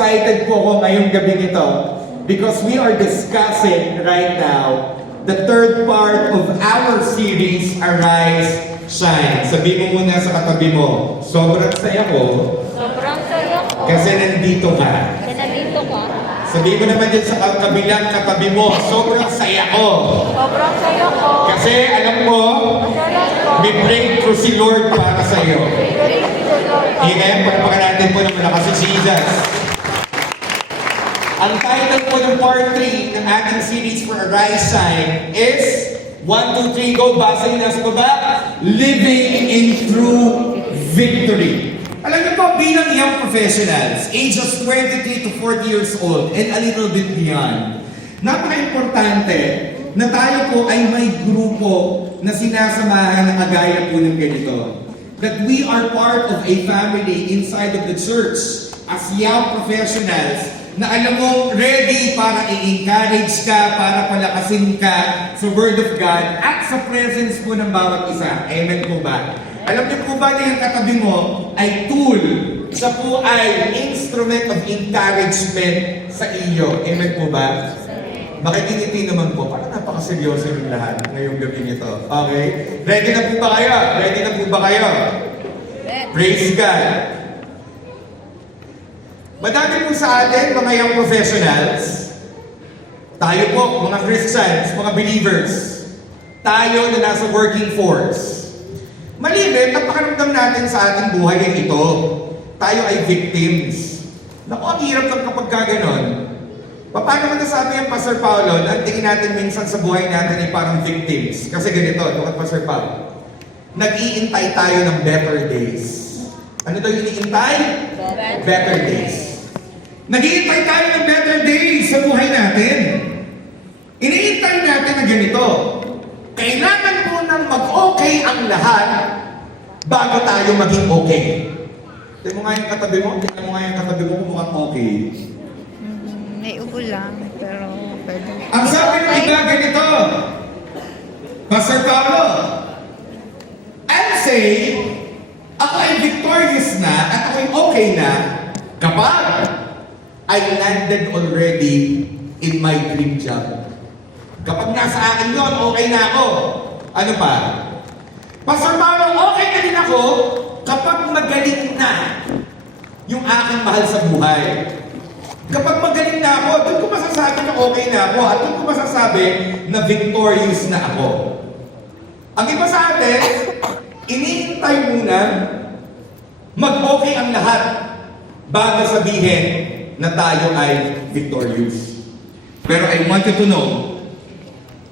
excited po ako ngayong gabi nito because we are discussing right now the third part of our series, Arise, Shine. Sabi mo muna sa katabi mo, sobrang saya ko. Sobrang saya ko. Kasi nandito ka. Kasi nandito ka. Sabi mo naman din sa kabilang katabi mo, sobrang saya ko. Sobrang saya ko. Kasi alam mo, may breakthrough si Lord para sa iyo. Amen? Pagpakan natin po ng malakas si Jesus. Ang title po ng part 3 ng ating series for Arise Shine is 1, 2, 3, go! Basahin na sa baba. Living in True Victory. Alam niyo po, bilang young professionals, ages 23 to 40 years old and a little bit beyond, napaka-importante na tayo po ay may grupo na sinasamahan ng kagaya po ng ganito. That we are part of a family inside of the church as young professionals na alam mo, ready para i-encourage ka, para palakasin ka sa Word of God at sa presence po ng bawat isa. Amen po ba? Alam niyo po ba na yung katabi mo ay tool? Siya po ay instrument of encouragement sa iyo. Amen po ba? Bakit tiniti naman po? Parang napakaseryoso yung lahat ngayong gabi nito. Okay? Ready na po ba kayo? Ready na po ba kayo? Praise God! Madami po sa atin, mga young professionals, tayo po, mga Christians, mga believers, tayo na nasa working force. Malimit, ang pakiramdam natin sa ating buhay ay ito. Tayo ay victims. Naku, ang hirap ng kapag gaganon. Paano mo nasabi yung Pastor Paulo na ang tingin natin minsan sa buhay natin ay parang victims? Kasi ganito, tukad Pastor Paulo. Nag-iintay tayo ng better days. Ano daw yung iniintay? Better days. Nag-iintay tayo ng better days sa buhay natin. Iniintay natin na ganito. Kailangan po nang mag-okay ang lahat bago tayo maging okay. Tingnan mo nga yung katabi mo. Tingnan mo nga yung katabi mo kung mukhang okay. May ubo lang, pero pwede. Ang sabi ng iba ganito, Pastor Paulo, I'll say, ako ay victorious na at ako ay okay na kapag I landed already in my dream job. Kapag nasa akin yun, okay na ako. Ano pa? Pastor Paulo, okay na din ako kapag magaling na yung aking mahal sa buhay. Kapag magaling na ako, doon ko masasabi na okay na ako at doon ko masasabi na victorious na ako. Ang iba sa atin, iniintay muna mag-okay ang lahat bago sabihin na tayo ay victorious. Pero I want you to know,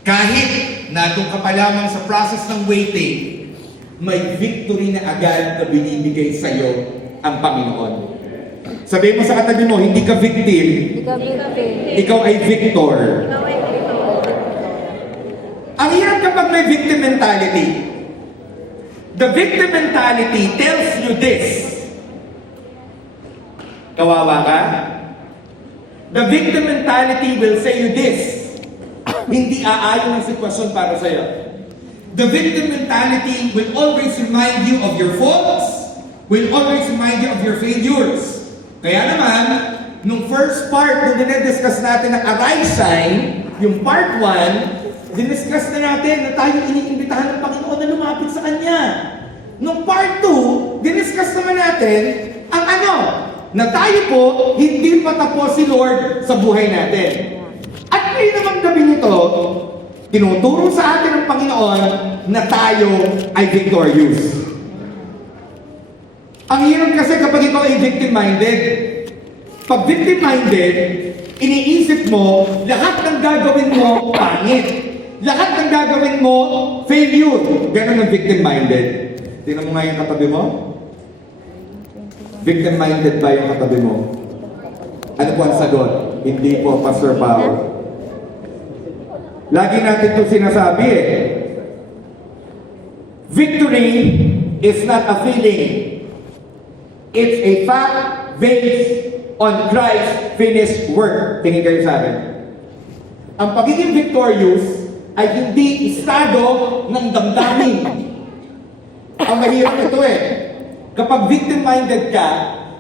kahit na doon ka pa lamang sa process ng waiting, may victory na agad na binibigay sa iyo ang Panginoon. Sabihin mo sa katabi mo, hindi ka victim, ikaw ay victor. Ang hirap kapag may victim mentality. The victim mentality tells you this. Kawawa ka? The victim mentality will say you this. Hindi aayon ang sitwasyon para sa iyo. The victim mentality will always remind you of your faults, will always remind you of your failures. Kaya naman, nung first part, nung dinediscuss natin ng Arise Shine, yung part 1, diniscuss na natin na tayo iniimbitahan ng Panginoon na lumapit sa Kanya. Nung part 2, diniscuss naman natin ang ano? Na tayo po, hindi pa tapos si Lord sa buhay natin. At ngayon naman gabi nito, tinuturo sa atin ng Panginoon na tayo ay victorious. Ang hirap kasi kapag ikaw ay victim-minded. Pag victim-minded, iniisip mo, lahat ng gagawin mo, pangit. Lahat ng gagawin mo, failure. Ganun ang victim-minded. Tingnan mo nga yung katabi mo. Victim-minded ba yung katabi mo? Ano po ang sagot? Hindi po, Pastor Pao. Lagi natin ito sinasabi eh. Victory is not a feeling. It's a fact based on Christ's finished work. Tingin kayo sa akin. Ang pagiging victorious ay hindi estado ng damdamin. Ang mahirap ito eh. Kapag victim-minded ka,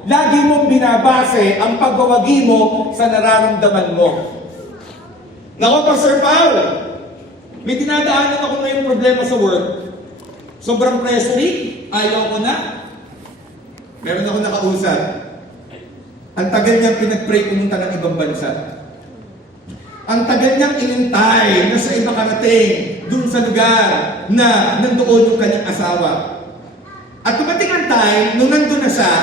lagi mong binabase ang pagwawagi mo sa nararamdaman mo. Nako, Pastor Paul, may dinadaanan ako ngayong problema sa work. Sobrang pressuring, ayaw ko na. Meron ako nakausap. Ang tagal niyang pinag-pray pumunta ng ibang bansa. Ang tagal niyang inintay na sa iba karating dun sa lugar na nandoon yung kanyang asawa. At dumating ang time, nung nandun na siya,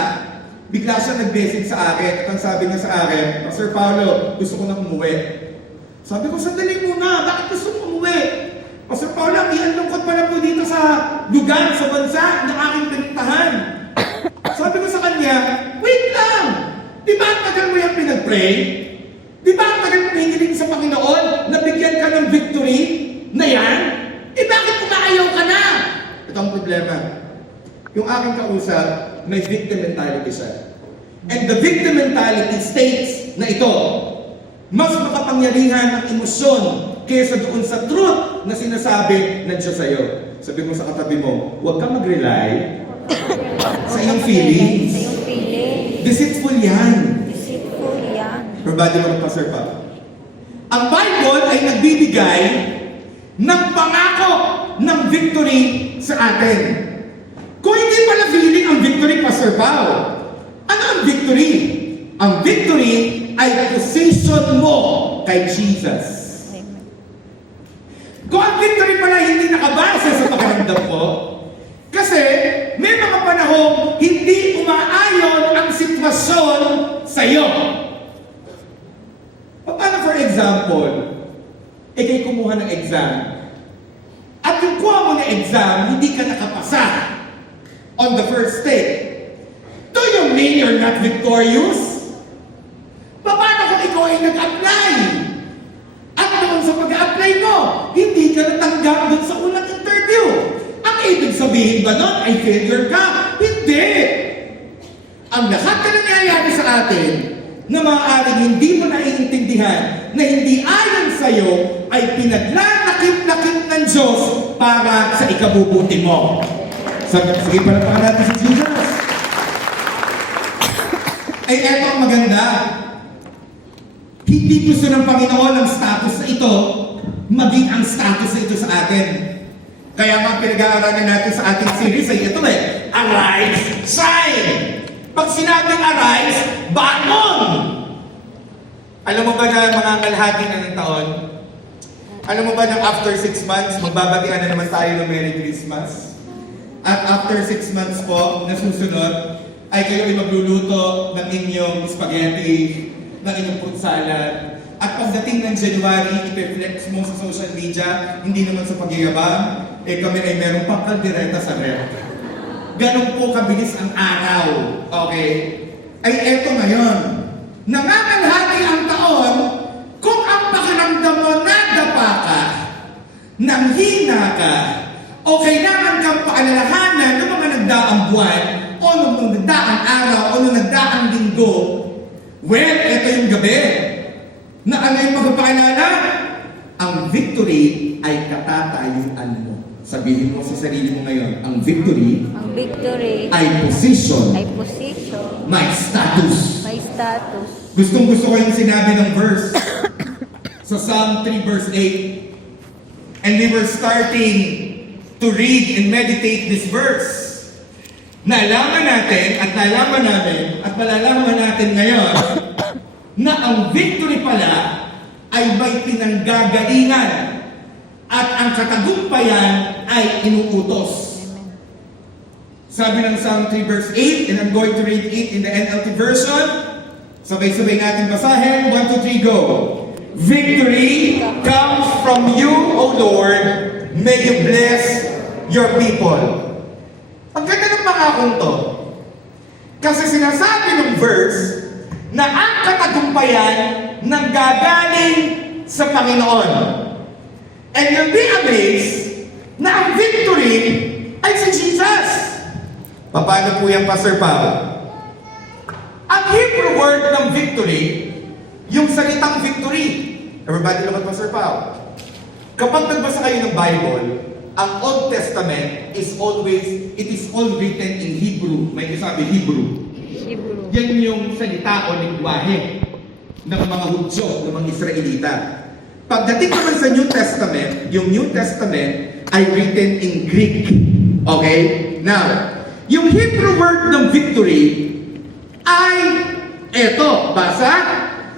bigla siya nag-message sa akin at ang sabi niya sa akin, Pastor Paulo, gusto ko na umuwi. Sabi ko, sandali muna, bakit gusto mo umuwi? Pastor Paulo, ang lungkot pala po dito sa lugar, sa bansa na aking pinuntahan. Sabi ko sa kanya, wait lang! Di ba ang tagal mo yung pinag-pray? Di ba ang tagal mo hinihiling sa Panginoon na bigyan ka ng victory na yan? Eh bakit umaayaw ka na? Ito ang problema. Yung aking kausap, may victim mentality siya. And the victim mentality states na ito, mas makapangyarihan ang emosyon kaysa doon sa truth na sinasabi ng Diyos sa'yo. Sabi mo sa katabi mo, huwag kang mag-rely sa iyong feelings. Sa iyong feelings. Deceitful yan. Deceitful yan. Probado lang Pastor Pa. Ang Bible ay nagbibigay ng pangako ng victory sa atin. Kung hindi pala feeling ang victory, Pastor Pao, ano ang victory? Ang victory ay position mo kay Jesus. Amen. Kung ang victory pala hindi nakabase sa pakiramdam ko, kasi may mga panahong hindi umaayon ang sitwasyon sa iyo. Paano for example, ikay kumuha ng exam, at yung kuha mo na exam, hindi ka nakapasa on the first day. Do you mean you're not victorious? Paano kung ikaw ay nag-apply? At doon sa pag-apply mo, hindi ka natanggap doon sa unang interview. Ang ibig sabihin ba nun ay failure ka? Hindi! Ang lahat na nangyayari sa atin na maaaring hindi mo naiintindihan na hindi ayon sa'yo ay pinaglalakip-lakip ng Diyos para sa ikabubuti mo. Sige, palapakan natin si Jesus. Ay, eto ang maganda. Hindi gusto ng Panginoon ang status na ito, maging ang status na ito sa atin. Kaya mga pinag-aaralan natin sa ating series ay ito Arise, Shine! Pag sinabing arise, bangon! Alam mo ba na mga kalahati na ng taon? Alam mo ba na after 6 months, magbabatian na naman tayo ng Merry Christmas? At after 6 months po, na susunod, ay kayo ay magluluto ng inyong spaghetti, ng inyong fruit salad. At pagdating ng January, ipeflex mo sa social media, hindi naman sa pagyayabang, kami ay meron pang kaldereta sa rep. Ganon po kabilis ang araw. Okay? Ay eto ngayon. Nangangalhati ang taon kung ang pakiramdam mo nadapa ka, nanghina ka, o kailangan kang paalalahanan ng mga nagdaang buwan, o nung nagdaang araw, o nung nagdaang linggo, well, eto yung gabi. Na ano yung magpapaalala? Ang victory ay katatayuan mo. Sabihin mo sa sarili mo ngayon, ang victory ay position, my status. Gustong-gusto ko yung sinabi ng verse sa Psalm 3 verse 8. And we were starting to read and meditate this verse. Nalaman natin at nalaman namin at malalaman natin ngayon na ang victory pala ay may pinanggagalingan at ang katagumpayan ay inuutos. Sabi ng Psalm 3 verse 8, and I'm going to read it in the NLT version. Sabay-sabay natin basahin. 1, 2, 3, go! Victory comes from you, O Lord. May you bless your people. Ang ganda ng pangakong to. Kasi sinasabi ng verse na ang katagumpayan nanggagaling sa Panginoon. And you'll be amazed na ang victory ay si Jesus. Paano po yan, Pastor Pao? Ang Hebrew word ng victory, yung salitang victory. Everybody look at Pastor Pao. Kapag nagbasa kayo ng Bible, ang Old Testament is always, it is all written in Hebrew. May kasabi Hebrew. Hebrew. Yan yung salita o lingwahe ng mga Hudyo, ng mga Israelita. Pagdating naman sa New Testament, yung New Testament ay written in Greek. Okay? Now, yung Hebrew word ng victory ay eto, basa,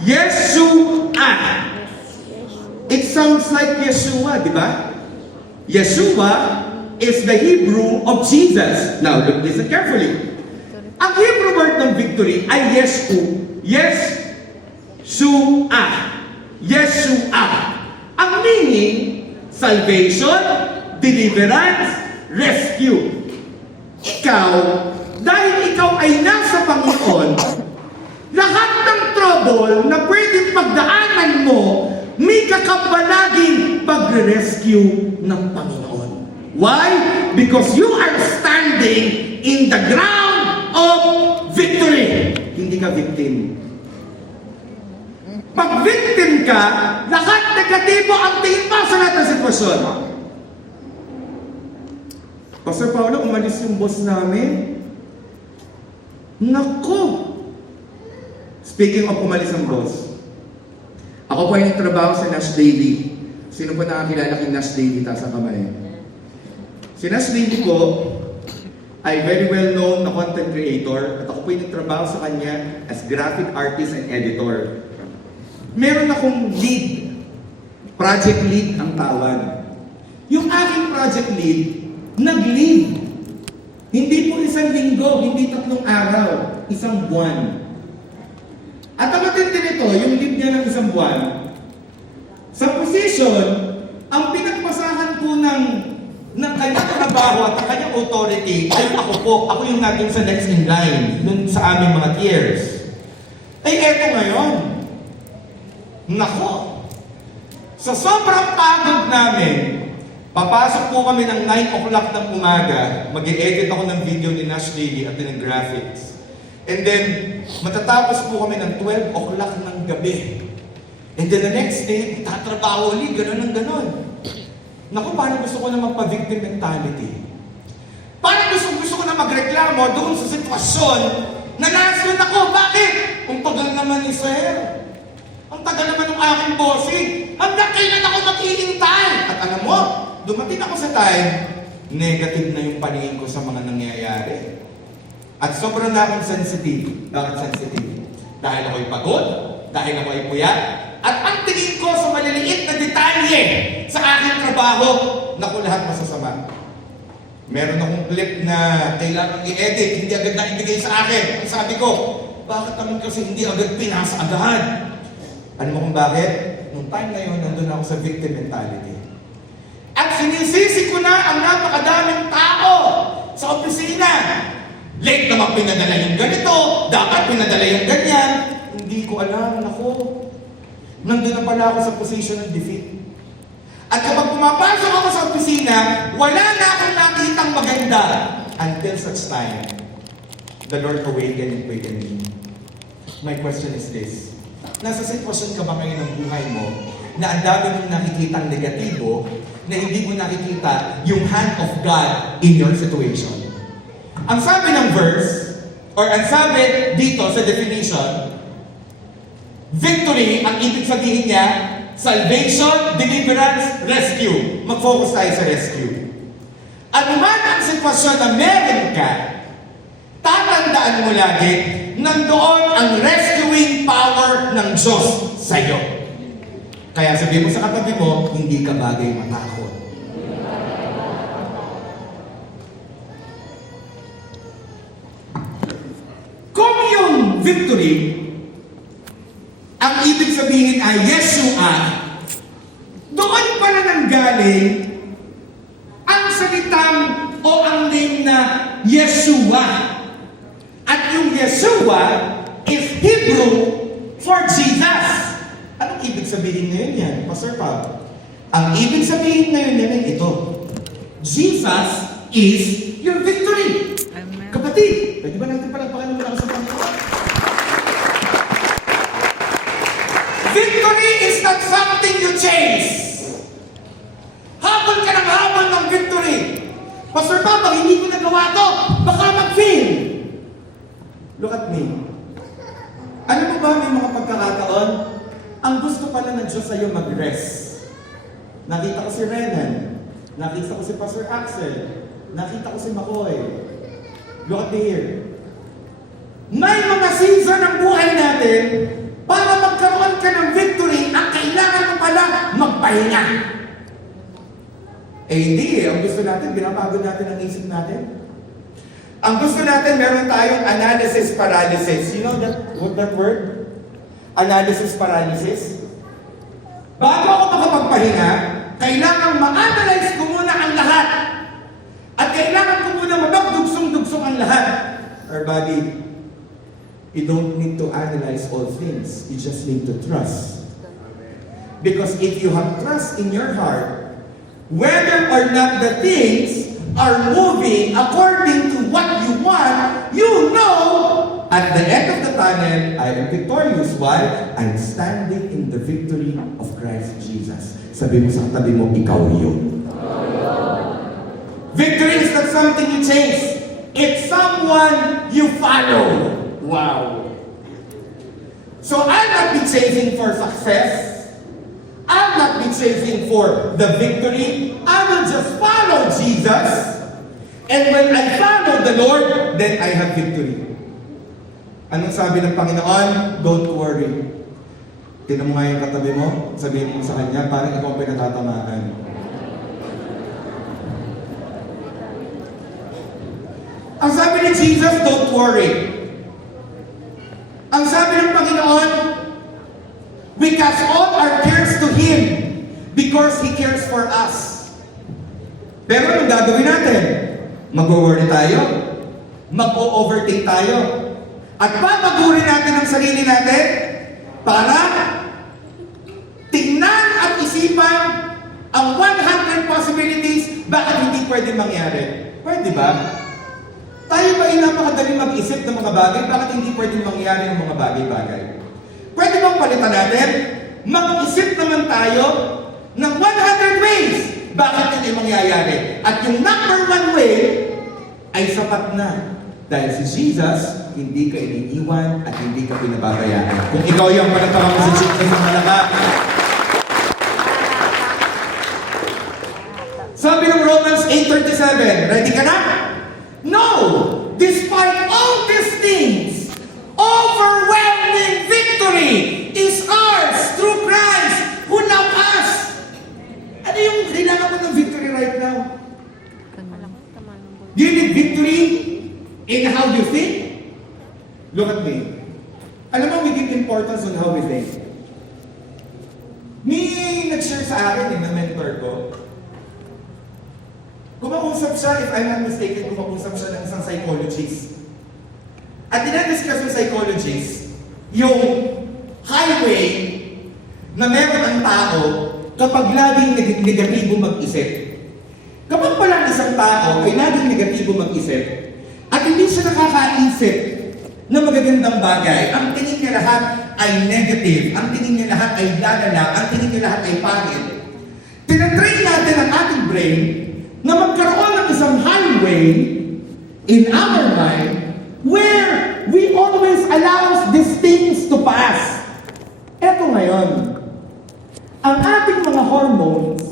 Yeshua. It sounds like Yeshua, di ba? Yeshua is the Hebrew of Jesus. Now, listen carefully. Ang Hebrew word ng victory ay Yeshu. Yeshua. Yeshua. Ang meaning, salvation, deliverance, rescue. Ikaw, dahil ikaw ay nasa Panginoon, lahat ng trouble na pwedeng pagdaanan mo, may kakabalaging pagre-rescue ng Panginoon. Why? Because you are standing in the ground of victory. Hindi ka victim. Pag victim ka, lahat negatibo ang tingin mo sa lahat ng sitwasyon. Pastor Paulo, umalis yung boss namin. Nako! Speaking of umalis ang boss, ako po ay nagtrabaho sa Nash Daily. Sino po nakakilala kay Nash Daily? Taas ang kamay. Si Nash Daily po ay very well known na content creator at ako po ay nagtrabaho sa kanya as graphic artist and editor. Meron akong lead. Project lead ang tawag. Yung aking project lead, nag-leave. Hindi po isang linggo, hindi 3 araw, isang buwan. At ang matindi nito, yung leave niya ng isang buwan, sa position, ang pinagpasahan po ng kanyang trabaho at ang kanyang authority ay ako po. Ako yung naging sa next in line dun sa aming mga tiers. Ay eto ngayon. Nako! Sa sobrang pagod namin, papasok po kami ng 9 o'clock ng umaga, mag-i-edit ako ng video ni Nash Daily at ng graphics. And then, matatapos po kami ng 12 o'clock ng gabi. And then the next day, tatrabaho ulit, gano'n ang gano'n. Naku, parang gusto ko na magpa-victim mentality. Parang gusto ko na magreklamo doon sa sitwasyon na nasun ako. Bakit? Ang tagal naman ni Sir. Ang tagal naman ng aking bossing. Hanggang kailan ako maghihintay? At alam mo, dumating ako sa time, negative na yung paningin ko sa mga nangyayari. At sobrang na akong sensitive. Bakit sensitive? Dahil ako'y pagod, dahil ako'y puyat, at ang tingin ko sa maliliit na detalye sa aking trabaho, naku lahat masasama. Meron akong clip na kailangan i-edit, hindi agad na ibigay sa akin. Ang sabi ko, bakit naman kasi hindi agad pinasa agad? Ano mo kung bakit? Nung time na yun, nandun ako sa victim mentality. At sinisisi ko na ang napakadaming tao sa opisina. Late naman pinadala yung ganito, dapat pinadala yung ganyan. Hindi ko alam, nako. Nandun na pala ako sa position of defeat. At kapag pumapasok ako sa opisina, wala na akong nakitang maganda. Until such time, the Lord awakened me. My question is this. Nasa sitwasyon ka ba ngayon ng buhay mo na ang dami mong nakikitang negatibo na hindi mo nakikita yung hand of God in your situation? Ang sabi ng verse, or ang sabi dito sa definition, victory, ang ibig sabihin niya, salvation, deliverance, rescue. Mag-focus tayo sa rescue. Ano man ang sitwasyon na meron ka, tatandaan mo lagi, nandoon ang rescuing power ng Diyos sa iyo. Kaya sabihin mo sa katabi mo, hindi ka bagay matakot. Kung yung victory, ang ibig sabihin ay Yeshua, doon pala nanggaling ang salitang o ang name na Yeshua. At yung Yeshua is Hebrew for Jesus. Anong ibig sabihin ngayon yan, Pastor Pab? Ang ibig sabihin ngayon yan ay ito. Jesus is your victory. Amen. Kapatid, pwede ba natin palagpakan ng malakas sa Panginoon? Victory is not something you chase. Habol ka ng habol ng victory. Pastor Pab, pag hindi ko nagawa to, baka mag-fail. Look at me. Alam mo ba, may mga pagkakataon, ang gusto pala ng Diyos sa'yo mag-rest. Nakita ko si Renan. Nakita ko si Pastor Axel. Nakita ko si Makoy. Look at me here. May mga season ng buhay natin para magkaroon ka ng victory, ang kailangan mo pala magpahinga. Eh hindi eh. Ang gusto natin, binapagod natin ang isip natin. Ang gusto natin, meron tayong analysis paralysis. You know that word? Analysis paralysis. Bago ako makapagpahinga, kailangan ma-analyze ko muna ang lahat. At kailangan ko muna mapagdugsong-dugsong ang lahat. Our body, you don't need to analyze all things. You just need to trust. Because if you have trust in your heart, whether or not the things are moving according to what you want, you know, at the end of the tunnel, I am victorious. Why? I'm standing in the victory of Christ Jesus. Sabi mo sa katabi mo, ikaw yun. Victory is not something you chase. It's someone you follow. Wow. So I'll not be chasing for success. I'll not be chasing for the victory. I will just follow Jesus. And when I follow the Lord, then I have victory. Anong sabi ng Panginoon? Don't worry. Tingnan mo nga yung katabi mo, sabihin mo sa kanya, parang ikaw ang pinatatamaan. Ang sabi ni Jesus, don't worry. Ang sabi ng Panginoon, we cast all our cares to Him because He cares for us. Pero anong gagawin natin? Mag-worry tayo? Mag-o-overthink tayo? At papagurin natin ang sarili natin para tingnan at isipan ang 100 possibilities bakit hindi pwede mangyari. Pwede ba? Tayo ba ay napakadali mag-isip ng mga bagay bakit hindi pwede mangyari ang mga bagay-bagay? Pwede bang palitan natin? Mag-isip naman tayo ng 100 ways bakit hindi mangyayari. At yung number 1 way ay sapat na. Dahil si Jesus, hindi ka iniiwan at hindi ka pinababayaan. Kung ikaw yung panatawa mo si Jesus ng malaka. Sabi ng Romans 8:37, ready ka na? No! Despite all these things, overwhelming victory is ours through Christ who loved us. Ano yung kailangan mo ng victory right now? Do you need victory in how you think? Look at me. Alam mo, we give importance on how we think. May nag-share sa akin na mentor ko. Kumakusap siya, if I'm not mistaken, kumakusap siya ng isang psychologist. At dinadiscuss yung psychologist, yung highway na meron ang tao kapag laging negatibo mag-isip. Kapag pala isang tao ay laging negatibo mag-isip, at hindi siya nakakaisip na magagandang bagay, ang tingin niya lahat ay negative, ang tingin niya lahat ay lalala, ang tingin niya lahat ay pangit. Tinatrain natin ang ating brain na magkaroon ng isang highway in our mind where we always allow these things to pass. Eto ngayon, ang ating mga hormones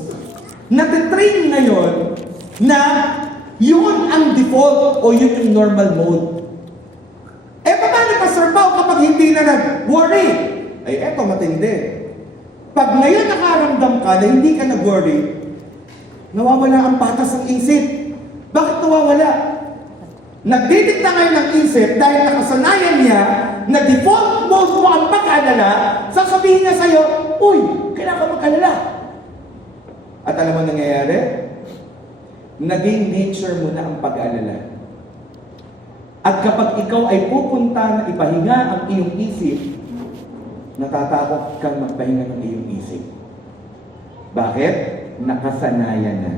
natitrain ngayon na yun ang default o yun yung normal mode. Eh, paano pa, Sir Pao, kapag hindi na nag-worry? Ay, eto, matindi. Pag ngayon nakaramdam ka na hindi ka nag-worry, nawawala ang patas ng isip. Bakit nawawala? Nagdidikta ngayon ng isip dahil nakasanayan niya na default mode mo ang pag-alala, sasabihin niya sa'yo, uy, kailangan mag-alala. At alam mo nangyayari? Naging nature mo na ang pag-alala. At kapag ikaw ay pupunta na ipahinga ang iyong isip, natatakot kang magpahinga ng iyong isip. Bakit? Nakasanayan na.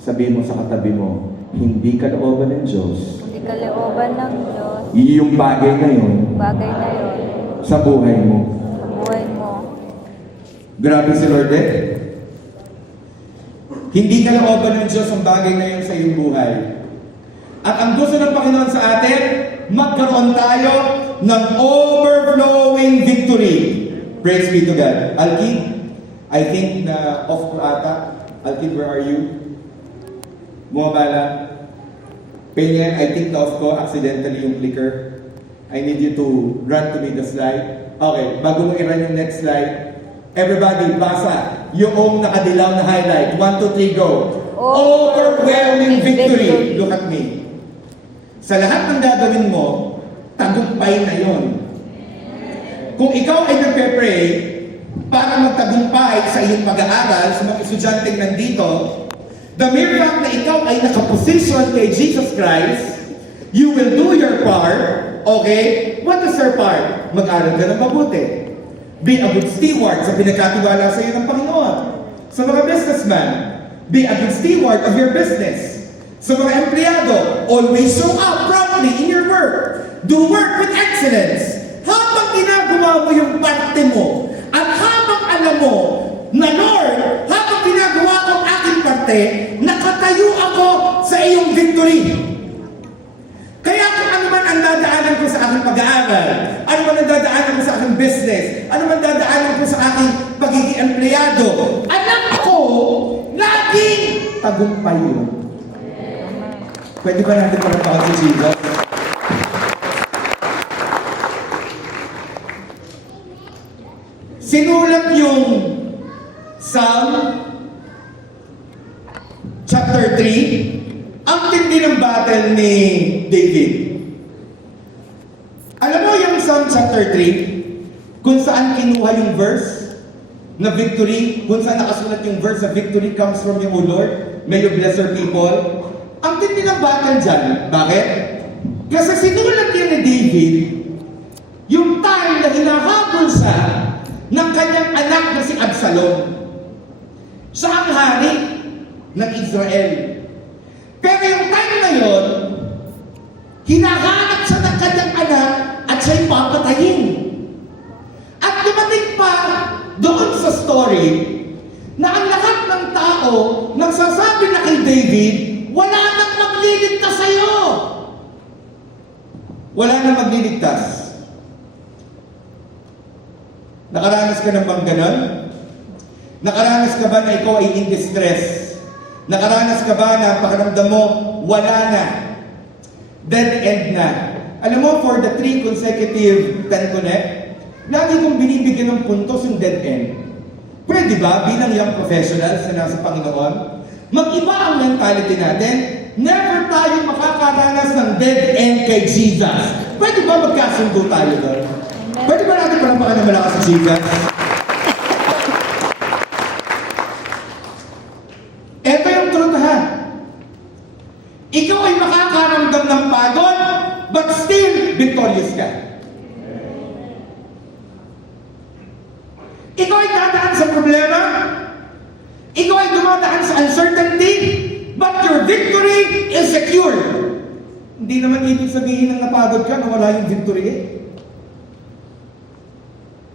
Sabihin mo sa katabi mo, hindi ka looban ng Diyos. Hindi ka looban ng Diyos. Yung bagay na yun, Bagay na yun. sa buhay mo. Sa buhay mo. Grabe si Lord eh. Hindi ka looban ng Diyos ang bagay na yun sa iyong buhay. At ang gusto ng Panginoon sa atin, magkaroon tayo ng overflowing victory. Praise be to God. Alkin, I think na off ko ata. Alkin, where are you? Bumabala. Pengen, I think na off ko accidentally yung clicker. I need you to run to me the slide. Okay, bago mo i-run yung next slide, everybody, basa yung nakadilaw na highlight. 1, 2, 3, go. Overwhelming victory. Look at me. Sa lahat ng gagawin mo, tagumpay na yon. Kung ikaw ay nagpe-pray para magtagumpay sa iyong pag-aaral, sa mga estudyanteng nandito, the mere fact na ikaw ay nakaposition kay Jesus Christ, you will do your part, okay? What is your part? Mag-aral ka ng mabuti. Be a good steward sa pinagkatiwala sa iyo ng Panginoon. Sa mga businessman, be a good steward of your business. Sa mga empleyado, always show up properly in your work. Do work with excellence. Habang ginagawa mo yung parte mo, at habang alam mo na Lord, habang ginagawa ko ang aking parte, nakatayo ako sa iyong victory. Kaya kung ano man ang dadaanan ko sa aking pag-aaral, ano man ang dadaanan ko sa aking business, ano man dadaanan ko sa aking pagiging empleyado, alam ko, laging tagumpay yun. Pwede ba natin palapakot si Jesus? Sinulat yung Psalm chapter 3, ang tindi ng battle ni David. Alam mo yung Psalm chapter 3, kung saan kinuha yung verse na victory, kung saan nakasulat yung verse na victory comes from you, O Lord, may you bless your people. Ang tindi ng battle dyan. Bakit? Kasi sinulat yan ni David yung time na hinahabol siya ng kanyang anak na si Absalom. Siya ang hari ng Israel. Pero yung time na yon, hinahanap siya ng kanyang anak at siya'y papatayin. At dumating pa doon sa story na ang lahat ng tao nagsasabi na kay David, wala nang magliligtas sa'yo. Wala nang magliligtas. Nakaranas ka ng bang ganon? Nakaranas ka ba na ikaw ay in distress? Nakaranas ka ba na pakiramdam mo, wala na? Dead end na. Alam mo, for the 3 consecutive 10 Connect, lagi kong binibigyan ng puntos yung dead end. Pwede ba, bilang young professionals na nasa Panginoon, mag-iba ang mentality natin, never tayo makakaranas ng dead end kay Jesus. Pwede ba magkasundo tayo doon? Pwede ba natin palampakan ng malakas sa Jesus? Ito yung truth ha. Ikaw ay makakaramdam ng pagod, but still victorious ka. Ikaw ay dadaan sa problema, ikaw ay dumadaan sa uncertainty, but your victory is secure. Hindi naman ibig sabihin ng napagod ka na wala yung victory eh.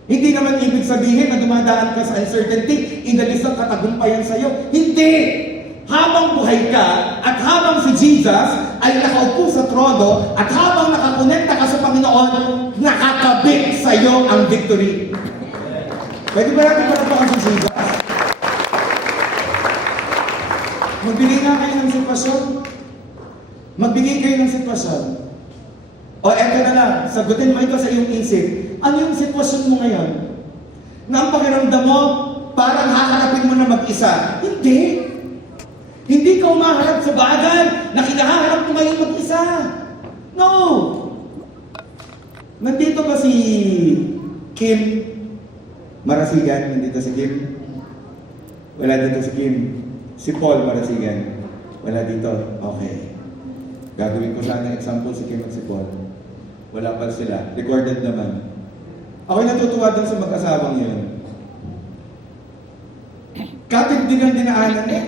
Hindi naman ibig sabihin na dumadaan ka sa uncertainty, inalis ang katagumpayan sa'yo. Hindi! Habang buhay ka, at habang si Jesus ay nakaupo sa trono, at habang nakakonekta ka sa Panginoon, nakakabit sa'yo ang victory. Pwede ba natin palapakan sa Jesus? Magbigay nga kayo ng sitwasyon. Magbigay kayo ng sitwasyon. O eto na lang, sagutin mo ito sa iyong isip. Ano yung sitwasyon mo ngayon? Na ang pakiramdam mo, parang haharapin mo na mag-isa. Hindi. Hindi ka umaharap sa bagay na kinaharap mo ngayon mag-isa. No. Nandito ba si Kim Marasigan? Nandito si Kim? Wala dito si Kim. Si Paul Marasigan? Wala dito. Okay. Gagawin ko sana example si Kim at si Paul. Wala pa sila. Recorded naman. Ako'y natutuwa doon sa mag-asawang yun. Katid din ang dinaanan eh.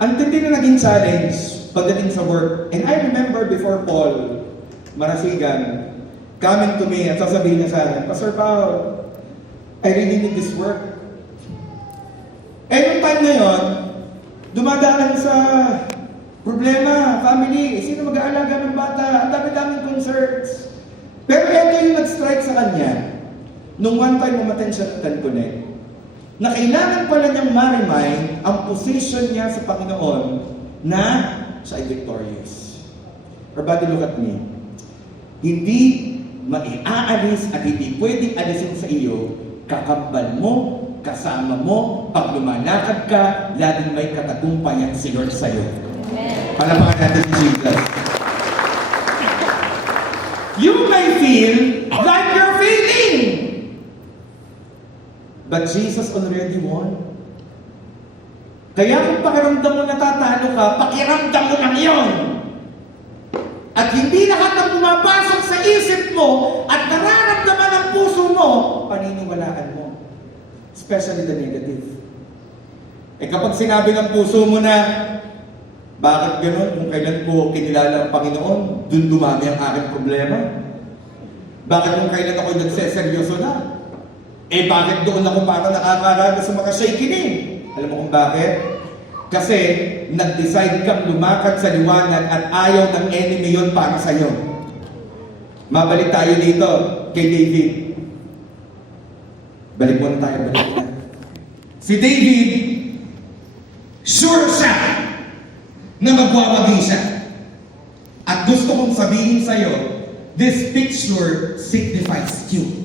Ang tindi na naging challenge pagdating sa work. And I remember before Paul Marasigan coming to me at sasabihin niya sa akin, Pastor Paul, I really need this work. Eh yung time na yun, dumadaan sa Problema, family, sino mag-aalaga ng bata? Ang dami-daming concerns. Pero ito yung nag-strike sa kanya. Nung one time umaten siya at connect, na kailangan pala niyang ma-remind ang position niya sa Panginoon na siya ay victorious. Everybody look at me. Hindi maiaalis at hindi pwedeng alisin sa iyo, kakambal mo, kasama mo, pag lumalakad ka, laging may katagumpayan si Lord sa iyo. Amen. Palapakan natin si Jesus. You may feel like you're failing. But Jesus already won. Kaya kung pakiramdam mo natatalo ka, pakiramdam mo lang yun. At hindi lahat ng pumapasok sa isip mo at nararamdaman ng puso mo, paniniwalaan mo. Especially the negative. Eh kapag sinabi ng puso mo na, bakit gano'n? Kung kailan ko kinilala ang Panginoon, dun dumami ang aking problema. Bakit kung kailan ako nagseseryoso na? Eh bakit doon ako parang nakakaraga sa mga shaking? Alam mo kung bakit? Kasi nag-decide kang lumakad sa liwanag at ayaw ng enemy yon para sa iyo. Mabalik tayo dito kay David. Balik muna tayo. Si David, sure siya na magwawagi siya. At gusto kong sabihin sa iyo, this picture signifies you.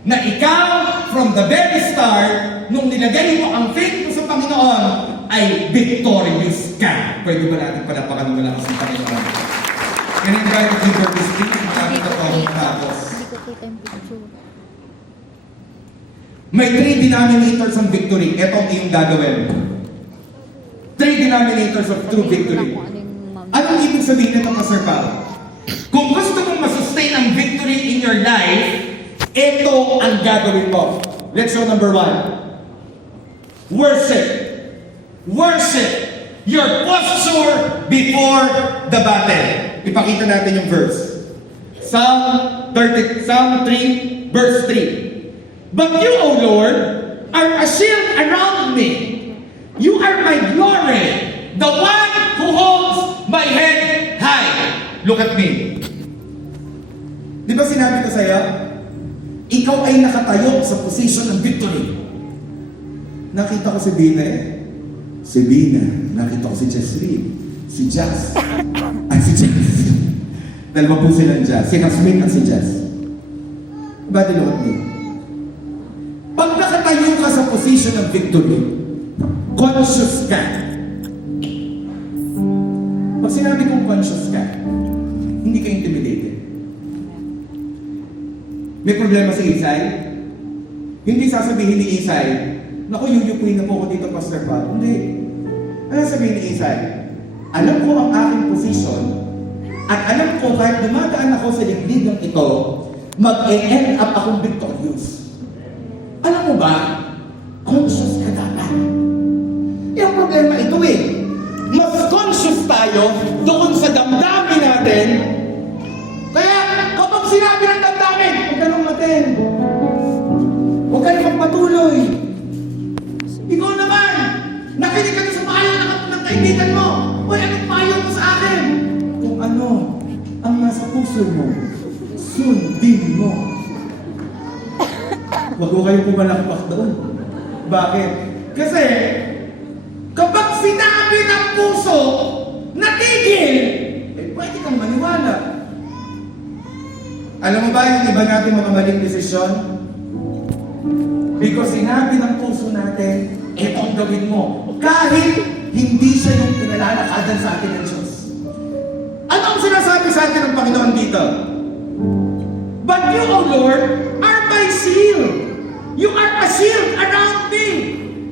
Na ikaw, from the very start, nung nilagay mo ang faith mo sa Panginoon, ay victorious ka. Pwede ba natin palapakan mo lang sa Panginoon? Can I invite you for this thing? Bakit ito ang tapos? Hindi ko kita yung picture. May 3 denominators ng victory. Ito ang iyong gagawin. 3 denominators of true victory. Anong ibig sabihin nito, Pastor Paul? Kung gusto mong masustain ang victory in your life, ito ang gagawin mo. Let's show number 1. Worship. Worship your posture before the battle. Ipakita natin yung verse. Psalm 3, verse 3. But you, O Lord, are a shield around me. You are my glory, the one who holds my head high. Look at me. Di ba sinabi ko sa'yo? Ikaw ay nakatayo sa position ng victory. Nakita ko si Bina eh. Si Bina. Nakita ko si Jesslyn. Si Jazz. At si Jazz. Dalawa po silang Jazz. Si Hasmin at si Jazz. Badi look at me. Pag nakatayo ka sa position ng victory, conscious ka. Pag sinabi kong conscious ka, hindi ka intimidated. May problema si Isay? Hindi sasabihin ni Isay, naku, yuyukuin na po ako dito, Pastor Paul. Hindi. Ano sabihin ni Isay? Alam ko ang aking position at alam ko kahit dumadaan ako sa ligligang ito, mag-end up akong victorious. Alam mo ba? Conscious ka dapat. Yung problema ito eh. Mas conscious tayo doon sa damdamin natin. Kaya kapag sinabi ng damdamin, huwag ka nang matin. Huwag ka nang magpatuloy. Ikaw naman, nakinig ka sa payo ng kaibigan mo. Uy, anong payo mo sa akin? Kung ano ang nasa puso mo, sundin mo. Huwag ko kayong pumalakpak doon. Bakit? Kasi, kapag sinabi ng puso, natigil, eh pwede kang maniwala. Alam mo ba yung iba natin mga maling desisyon? Because sinabi ng puso natin, etong gawin mo. Kahit hindi siya yung pinalalakadan sa atin ng Diyos. Ano ang sinasabi sa atin ng Panginoon dito? But you, O Lord, are my shield. You are a shield around me.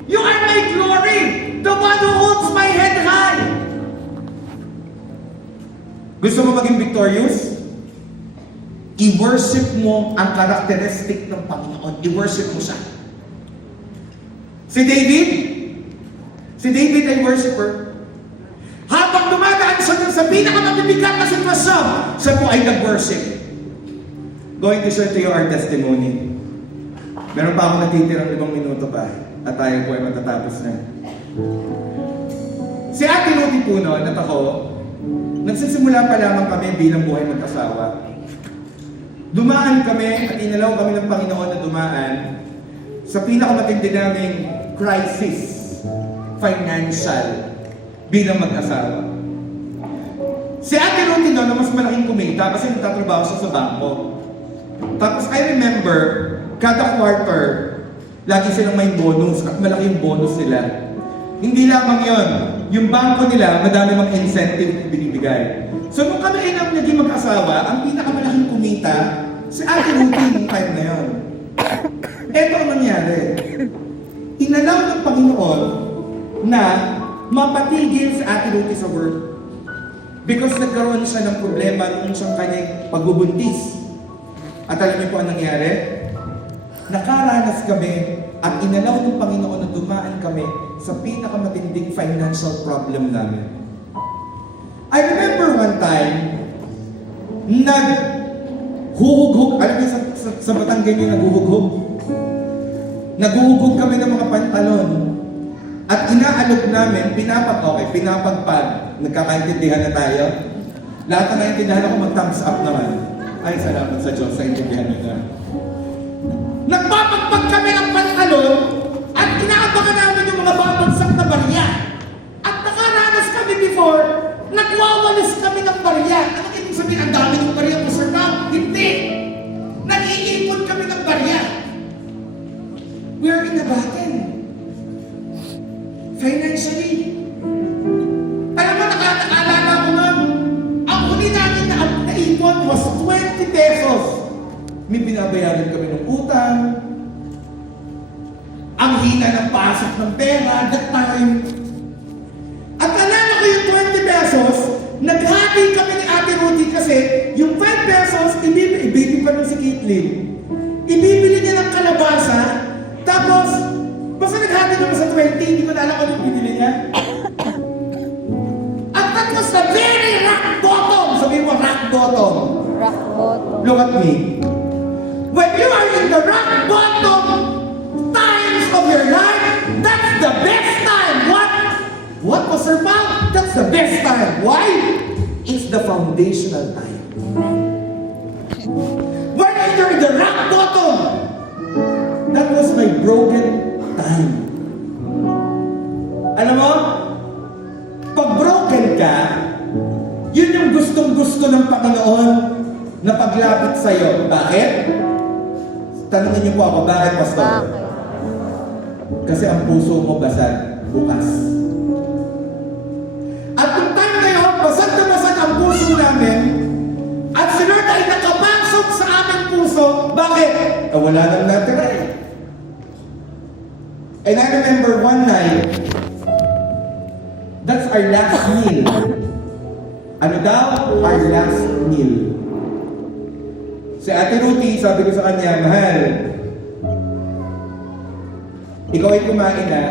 You are my glory. The one who holds my head high. Gusto mo maging victorious? I-worship mo ang characteristic ng Panginoon. I-worship mo siya. Si David ay worshiper. Habang dumadaan siya dun sa pinakamabibigat na sitwasyon, siya po ay nag-worship. Going to share to you our testimony. Meron pa akong natitirang 5 minuto pa at tayo po ay matatapos na. Si Ate Ruby po noon at ako, nagsisimula pa lamang kami bilang buhay mag-asawa. Dumaan kami at inalaw kami ng Panginoon na dumaan sa pinakamatindi naming crisis, financial, bilang mag-asawa. Si Ate Ruby noon na mas malaking kumita kasi nagtatrabaho siya sa bangko. Tapos I remember, kada quarter, lagi silang may bonus at malaki yung bonus nila. Hindi lamang yon, yung bangko nila, madami mang incentive binibigay. So nung kami ay naging mag-asawa, ang pinakamalaking kumita, si Ate Ruby nung time na yon. Eto ang nangyari. Inalaw ng Panginoon na mapatigil si Ate Ruby sa work. Because nagkaroon siya ng problema nung siyang kanyang pagbubuntis. At alam niyo po ang nangyari? Nakaranas kami at inalaw ng Panginoon na dumaan kami sa pinakamatinding financial problem namin. I remember one time, naghuhughog, alam niyo sa Batangas yung naghuhughog? Naghuhughog kami ng mga pantalon at inaalok namin, pinapagpag, nagkakaintindihan na tayo. Lahat na naintindihan ako mag-thumbs up naman. Ay, salamat sa Diyos sa intindihan nyo na. Nagpapagpag kami ng pantalon at inaabangan namin yung mga babagsak na barya. At nakaranas kami before, nagwawalis kami ng barya. Ano ibig sabihin? Ang dami ng barya po, Sir Bob? Hindi! Nag-iipon kami ng barya. We are in a battle. Financially. Alam mo, nakaalala ko nga, ang huli namin na naipon was 20 pesos. May binabayaran kami ng utang. Ang hina ng pasok ng pera that time. At alala ko yung 20 pesos, naghati kami ni Ate Rudy kasi yung 5 pesos, ibibili pa nun si Caitlyn. Ibibili niya ng kalabasa, tapos, basta naghati naman sa 20, hindi ko na alam kung yung binili niya. At that was the very rock bottom. Sabihin mo, rock bottom. Rock bottom. Look at me. When you are in the rock bottom times of your life, that's the best time. What was her mouth? That's the best time. Why? It's the foundational time. When you're in the rock bottom, that was my broken time. Alam mo, pag broken ka, yun yung gustong-gusto ng Panginoon na paglapit sa'yo. Bakit? Tanungin niyo po ako, bakit, Pastor? Bakit? Kasi ang puso mo basag bukas. At yung time na yun, basag na basag ang puso namin, at si Lord ay nakapasok sa aming puso. Bakit? Wala nang natira eh. And I remember one night, that's our last meal. Ano daw? Our last meal. Si Ate Ruby, sabi ko sa kanya, mahal, ikaw ay kumain na,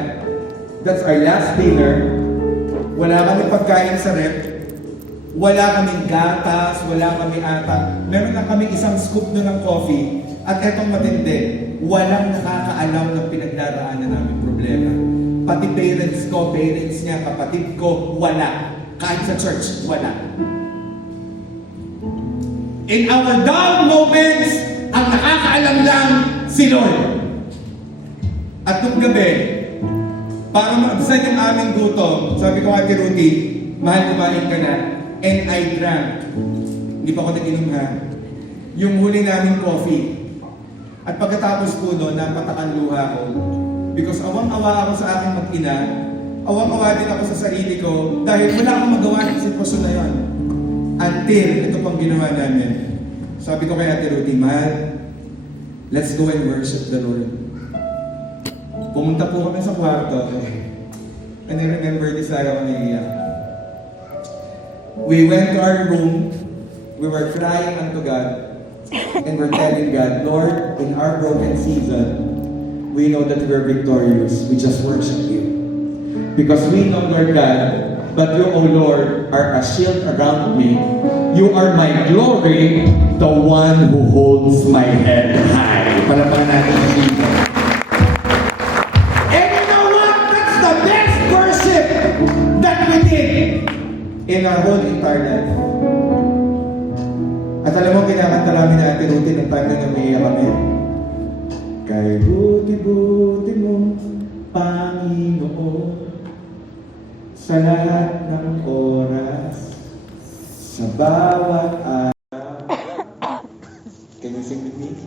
that's our last dinner, wala kami pagkain sa rep, wala kaming gatas, wala kami ata, meron na kami isang scoop na ng coffee, at etong matindi, walang nakakaalam ng pinagdaraanan namin problema. Pati parents ko, parents niya, kapatid ko, wala. Kahit sa church, wala. In our down moments, ang nakakaalam lang si Lord. At nung gabi, para maabsan yung aming gutom, sabi ko kay Rudy, mahal, kumain ka na. And I drank. Hindi pa ako nag-inom ha. Yung huli naming coffee. At pagkatapos po doon, napatakan luha ko. Because awang-awa ako sa aking mag-ina, awang-awa din ako sa sarili ko, dahil wala akong magawa ng sitwasyon na yun. Until, ito pang ginawa namin. Sabi ko kay Ate Rudy, mahal, let's go and worship the Lord. Pumunta po kami sa kwarto, and I remember this, ayaw ko naiiyak. We went to our room, we were crying unto God, and we're telling God, Lord, in our broken season, we know that we're victorious. We just worship you. Because we know, Lord God, but you, O Lord, are a shield around me. You are my glory, the one who holds my head high. Palapakan natin ang dito. And you know what? That's the best worship that we Kay buti-buti mo, Panginoon, sa lahat ng oras, sa bawat araw. Can you sing with me?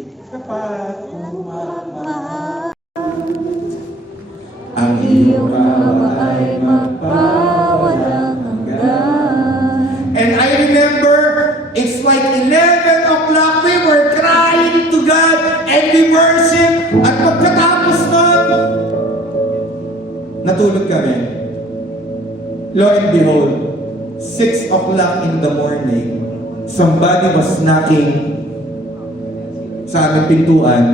Ikapat umamahal, ang iyong awa ay magpawalang hanggan. And I remember, it's like 11 o'clock, we were crying to God and we worship. At pagkatapos nun, natulog kami. Lo and behold, 6 o'clock in the morning, somebody was knocking sa aming pintuan.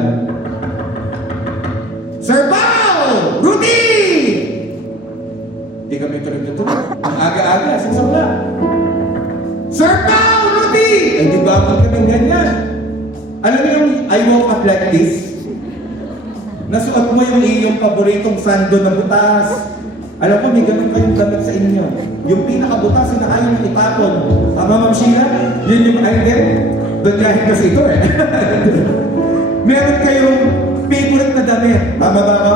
Sir Pao! Rudy! Hindi kami tulog-tulog. Ang aga-aga, 6 o'clock. Sir Pao! Rudy! Eh, di ba ako kami ganyan? Alam mo yung I woke up like this? Nasuot mo yung iyong paboritong sando na butas. Alam ko, may ganun kayong damit sa inyo. Yung pinakabutas na ayaw nang itapon. Tama, Ma'am Sheila? Yun yung idea? Doon kahit kasi ito eh. Meron kayong favorite na damit. Tama ba ako?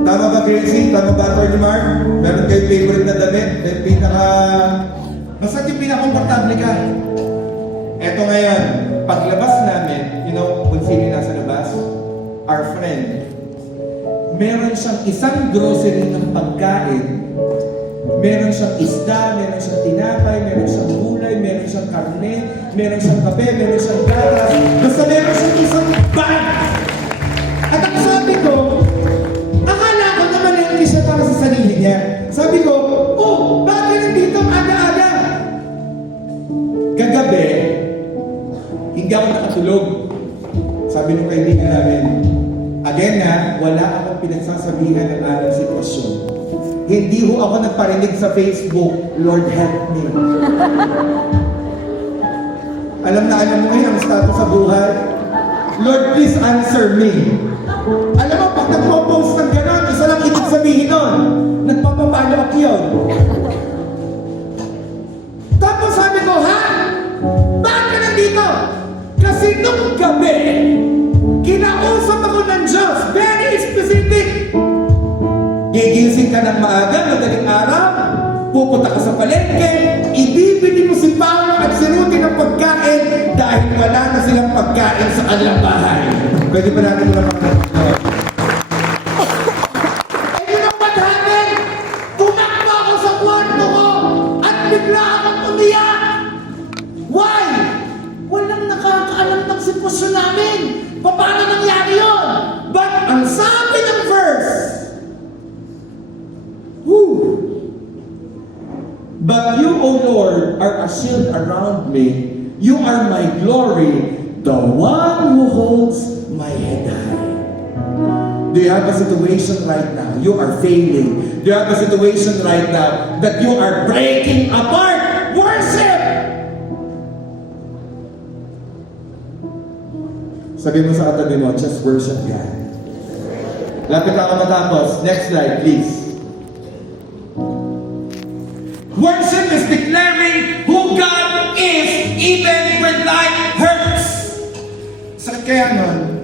Tama ba, Gracie? Tama ba, Atty. Mark? Meron kayong favorite na damit? Yung pinaka... Basta yung pinaka-komportable ka. Eto ngayon, paglabas namin, you know, kung sino nasa labas, our friend, meron siyang isang grocery ng pagkain. Meron siyang isda, meron siyang tinapay, meron siyang gulay, meron siyang karne, meron siyang kape, meron siyang gatas. Basta meron siyang isang bag. At ang sabi ko, akala ko naman hindi siya para sa sarili niya. Sabi ko, oh, bakit nandito aga-aga? Kagabi, hindi ako nakatulog. Sabi nung kaibigan namin, again na, wala akong pinagsasabihan ng aming sitwasyon. Hindi ho ako nagparinig sa Facebook, Lord help me. Alam mo ngayon ang status sa buhay? Lord, please answer me. Alam mo, pag nagpo-post ng gano'n, isa lang ibig sabihin nun, nagpapapalo ako yun. Tapos sabi ko, ha? Bakit ka nandito? Kasi nung gabi, kinausap ako ng Diyos, very specific. Gigising ka ng maaga, madaling araw, pupunta ka sa palengke, ibibili mo si Paolo at si Rudy ng pagkain dahil wala na silang pagkain sa kanilang bahay. Pwede ba natin mula makakapagkain? And you know what happened? Tumakbo ako sa kwarto ko at bigla akong umiyak. Why? Walang nakakaalam ng sitwasyon namin. Paano nangyari yun? But ang sabi ng verse, but you, O Lord, are a shield around me. You are my glory, the one who holds my head high. Do you have a situation right now? You are failing. Do you have a situation right now that you are breaking apart? Worship! Sabi mo sa katabi mo, just worship God. Lapit ako matapos. Next slide, please. Worship is declaring who God is even when life hurts. Sakit kaya nun?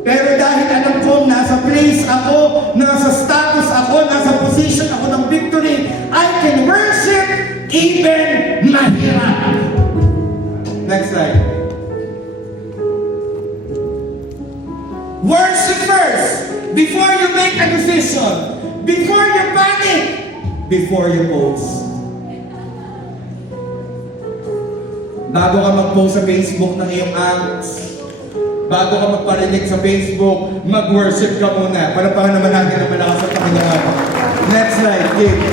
Pero dahil alam ko, nasa place ako, nasa status ako, nasa position ako ng victory, I can worship even mahirap. Next slide. Worship first, before you make a decision, before you panic, before you post. Bago ka mag-post sa Facebook ng iyong acts, bago ka magparinig sa Facebook, mag-worship ka muna. Palapakan naman natin ang malakas at pakingahan. Next slide, Jake.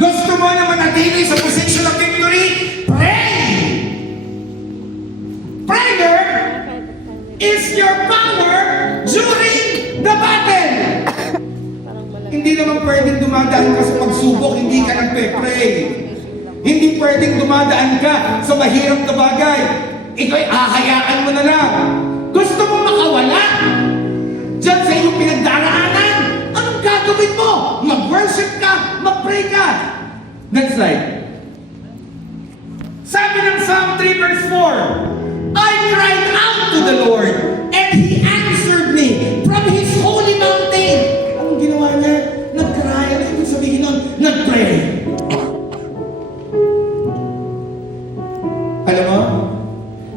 Gusto mo na manatili sa position of victory? Pray! Prayer is your power during the battle. Hindi naman pwedeng dumadaan ka sa pagsubok, hindi ka nagpe-pray. Hindi pwedeng dumadaan ka sa mahirap na bagay. Ikaw'y ahayaan mo na lang. Gusto mo makawala? Diyan sa iyong pinagdaraanan, anong gagawin mo? Mag-worship ka, mag-pray ka. Next slide. Sabi ng Psalm 3 verse 4, I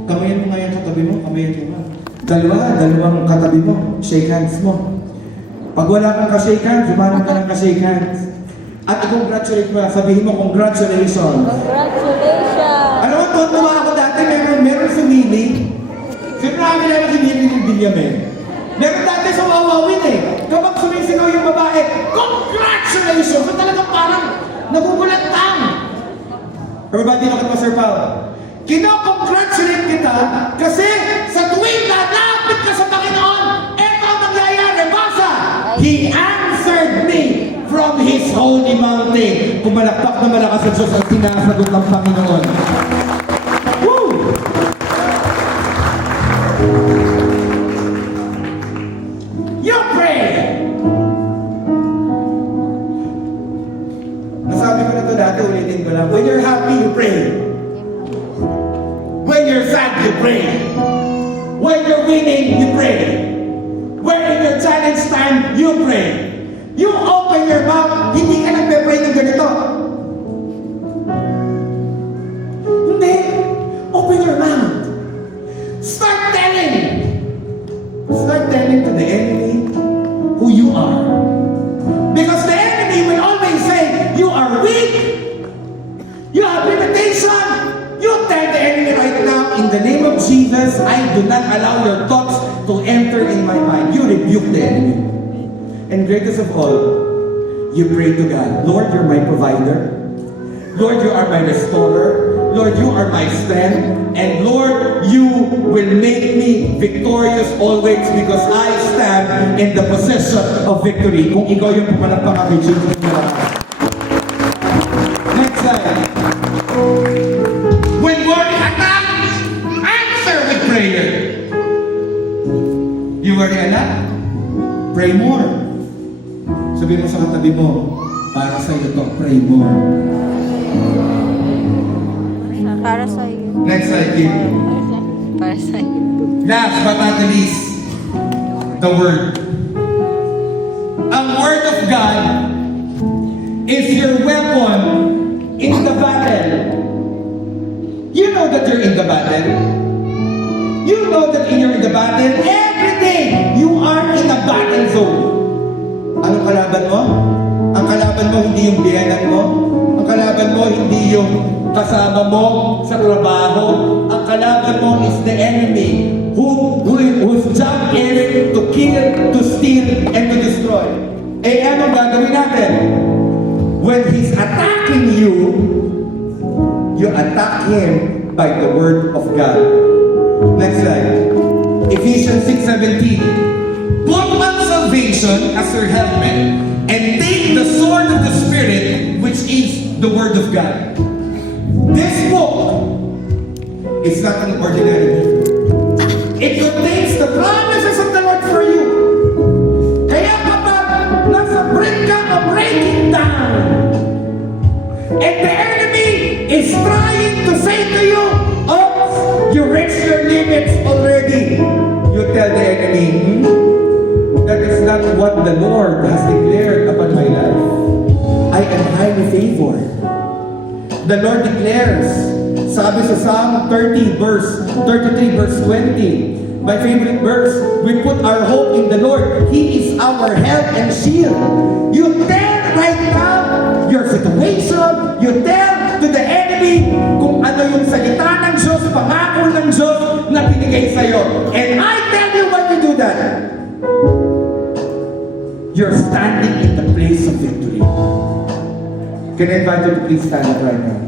Kamayan mo nga yung katabi mo, kamayan mo nga. Dalawang katabi mo, shake hands mo. Pag wala kang ka-shake hands, humanap ka ng ka-shake hands. At i-congratulate mo, sabihin mo, congratulations. Congratulations! Alam mo, tuwa ako dati, meron sumili. Sino namin na nakinili ng Bilyamen? Meron dati sa Wawawin eh. Kapag sumisigaw yung babae, congratulations! So talagang parang nagugulat lang. Everybody, look at mo, Sir Paul. Kino-congratulate kita kasi sa tuwing lalapit ka sa Panginoon, eto ang mangyayari. Basa! He answered me from His holy mountain. Pumalakpak na malakas ang Diyos ang sinasagot ng Panginoon. Woo! You pray! Nasabi ko na ito dati, ulitin ko lang. When you're happy, you pray. When you're sad, you pray. When you're winning, you pray. When in your challenge time, you pray. You open your mouth, hindi ka nagpe-pray ng ganito. Hindi. Open your mouth. Start telling. Start telling to the enemy who you are. Because the enemy will always say, you are weak. You have limitation. You tell the enemy right now, in the name of Jesus, I do not allow your thoughts to enter in my mind. You rebuke the enemy. And greatest of all, you pray to God, Lord, you're my provider. Lord, you are my restorer. Lord, you are my strength. And Lord, you will make me victorious always because I stand in the possession of victory. Kung ikaw yung pumalakpak kami, Jesus, next slide. When worry attacks, answer with prayer. You worry anak? Pray more. Sabihin mo sa katabi mo, para sa iyo to, pray more. Para sa'yo. Next slide, Kim. Para sa'yo. Last but not the least, the Word. Ang Word of God is your weapon in the battle. You know that you're in the battle. You know that you're in the battle. Every day, you are in a battle zone. Anong kalaban mo? Ang kalaban mo hindi yung biyanan mo. Ang kalaban mo hindi yung kasama mo sa trabaho. Ang kalaban mo is the enemy whose job is to kill, to steal, and to destroy. Eh ano gagawin natin? When he's attacking you, you attack him by the word of God. Next slide. Ephesians 6:17. Put on salvation as your helmet and take the sword of the Spirit, which is the word of God. This book is not an ordinary book. It contains the promises of the Lord for you. Kaya kapag nasa brink ka of breaking down, and the enemy is trying to say to you, oh, you reached your limits already. You tell the enemy, that is not what the Lord has declared upon my life. I am highly favored. The Lord declares, sabi sa Psalm 33 verse 20, my favorite verse, we put our hope in the Lord. He is our help and shield. You tell right now your situation, you tell to the enemy kung ano yung salita ng Diyos, pangako ng Diyos na binigay sa'yo. And I tell you when you do that, you're standing in the place of victory. Can I invite you to please stand up right now?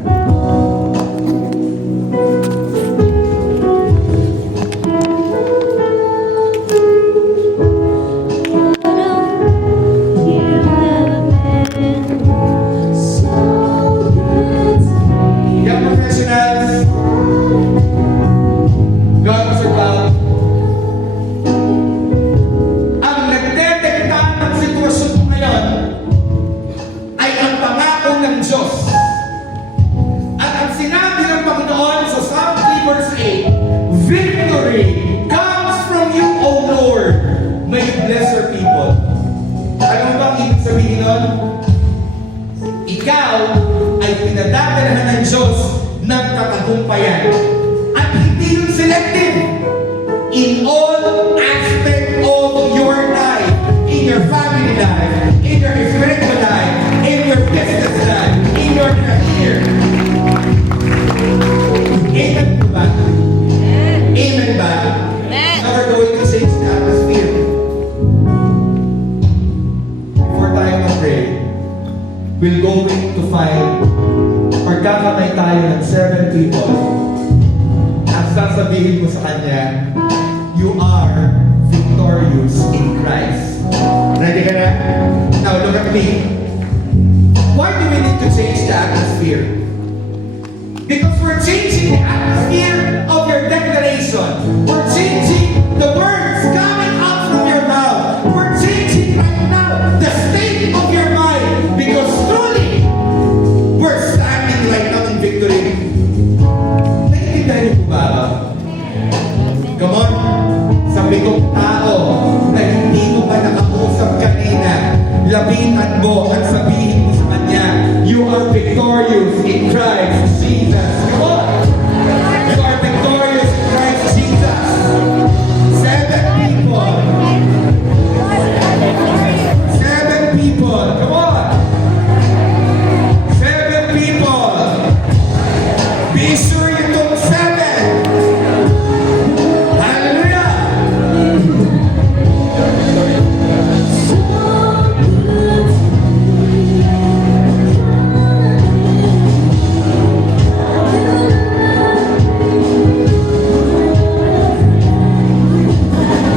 Young professionals, God was about ang nagdetekta ng sitwasyon mo ngayon ay ang pangako ng Diyos. At ang sinabi ng Panginoon sa Psalm 3 verse 8, victory comes from you, O Lord. May you bless your people. Ano ba ang ibig sabihin nun? Ikaw ay pinadadalahan ng Diyos ng katagumpayan. At hindi yun sila. will going to find or kakamay tayo ng 7 people at sasabihin mo sa kanya, you are victorious in Christ. Ready ka na? Now look at me. Why do we need to change the atmosphere? Because we're changing the atmosphere of your declaration. We're changing the words coming out from your mouth. We're changing right now the state of your mind. Because truly, we're standing right now in victory. Naiintindihan niyo po ba? Come on. Sabi kong tao na hindi mo pa nakausap kanina, lapitan mo at sabihin mo sa kanya, you are victorious in Christ Jesus. Come on! You are victorious in Christ Jesus. 7 people. 7 people. Come on! 7 people. Be sure you took 7. Hallelujah!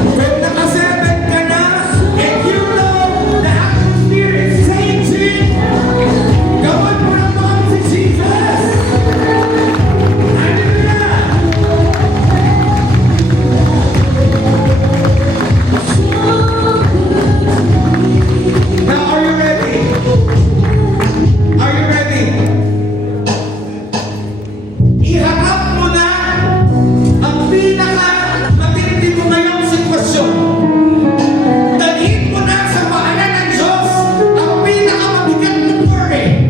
Kung naka-7 ka na, and you know the atmosphere is changing, gawin mo naman si Jesus! Hallelujah! Now, are you ready? Are you ready? Iharap mo na ang pinaka-matindi mo ngayong sitwasyon. Dalhin mo na sa paanan ng Diyos ang pinaka-mabigat mong worry.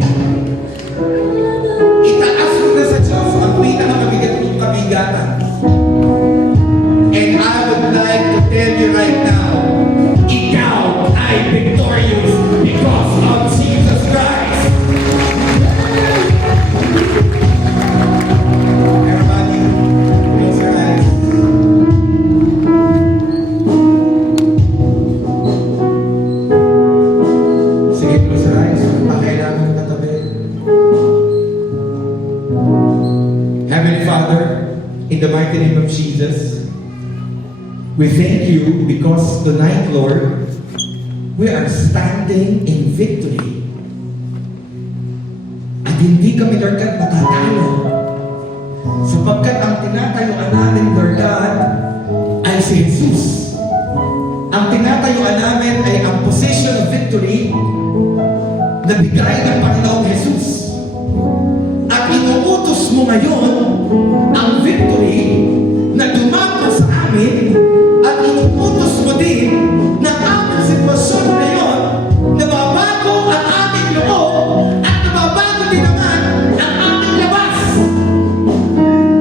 Itaas mo na sa Diyos ang pinaka-mabigat mong kabigatan. And I would like to tell you right now, ikaw ay victorious because of Jesus Christ. Everybody, close your eyes. Sige, close your eyes. Pakailangan mo katabi. Heavenly Father, in the mighty name of Jesus, we thank you because tonight, Lord, we are standing in victory. At hindi kami, Lord God, matatalo. Sapagkat ang tinatayuan namin, Lord God, ay si Jesus. Ang tinatayuan namin ay ang position of victory na bigay ng Panginoong Jesus. At inuutos mo ngayon ang victory na dumako sa amin at inuutos mo din na aming sitwasyon ngayon nababago ang aming loob at nababago din naman ang aming labas.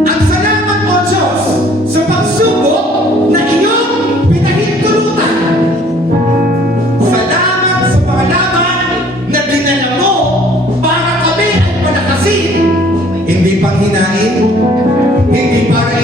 Ang salamat mo, Diyos, sa pagsubok na iyong pinahintulutan. Salamat sa mga laban na dinala mo para kami ay palakasin. Hindi panghinain, hindi para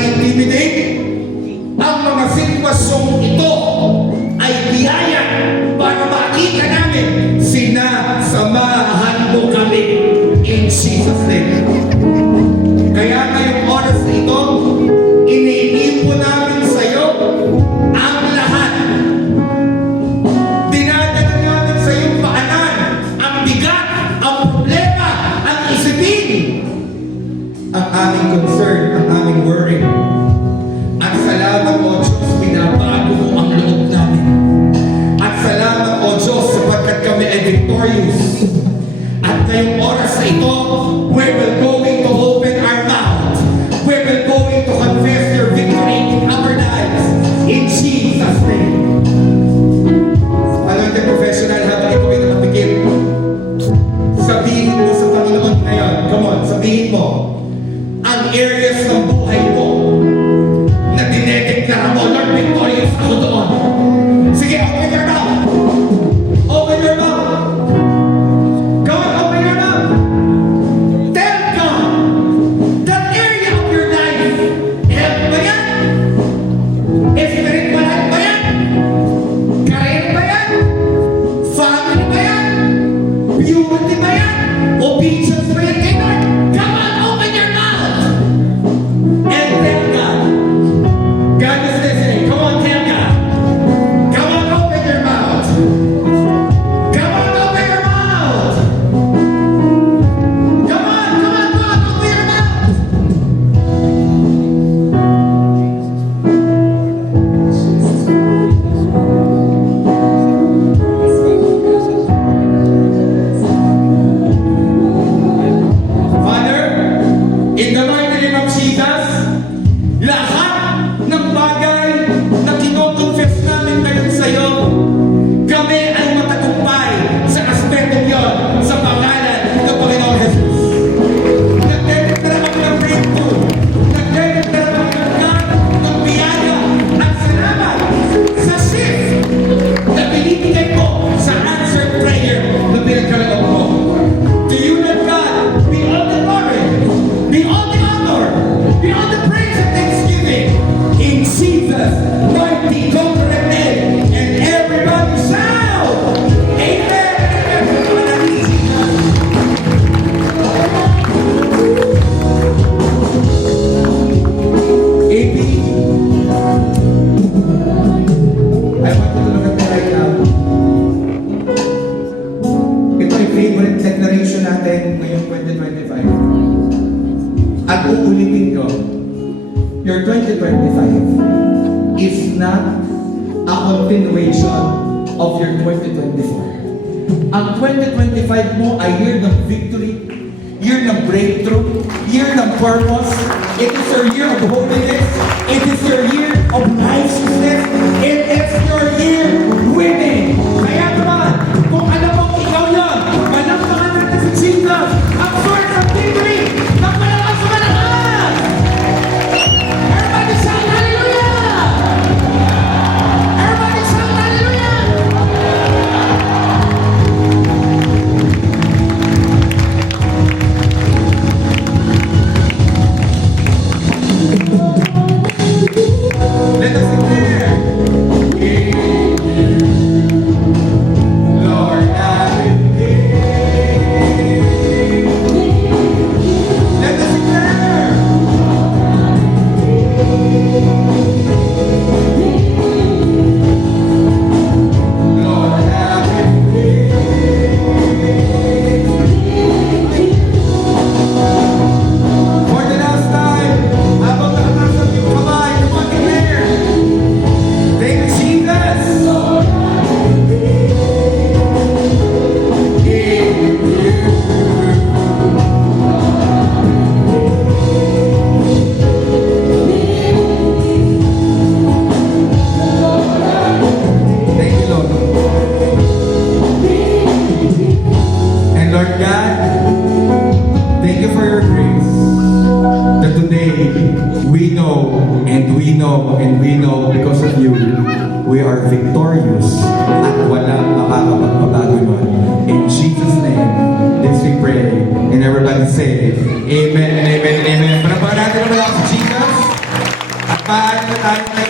2025 is not a continuation of your 2024. Ang 2025 mo ay year ng victory, year ng breakthrough, year ng purpose. It is your year of holiness. It is your year of righteousness. It is your year winning. Kaya naman, kung alam mong ikaw yan, palakpakan natin si Jesus, ang source of victory, ng malakas sa malakas! Everybody shout hallelujah! Everybody shout hallelujah! Let us declare. Lord, I believe. Let us declare. Lord, I believe. For the last time, habang nakataas ang iyong kamay, come on, declare. Thank you, Jesus. Thank you, Lord. And Lord God, thank you for your grace. That today we know and we know and we know because of you, we are victorious at walang makakapagpabago nun. In Jesus' name, this we pray. And everybody say, Amen and Amen and Amen. Panapahan natin ang mga si Jesus. At maaari na tayo tayo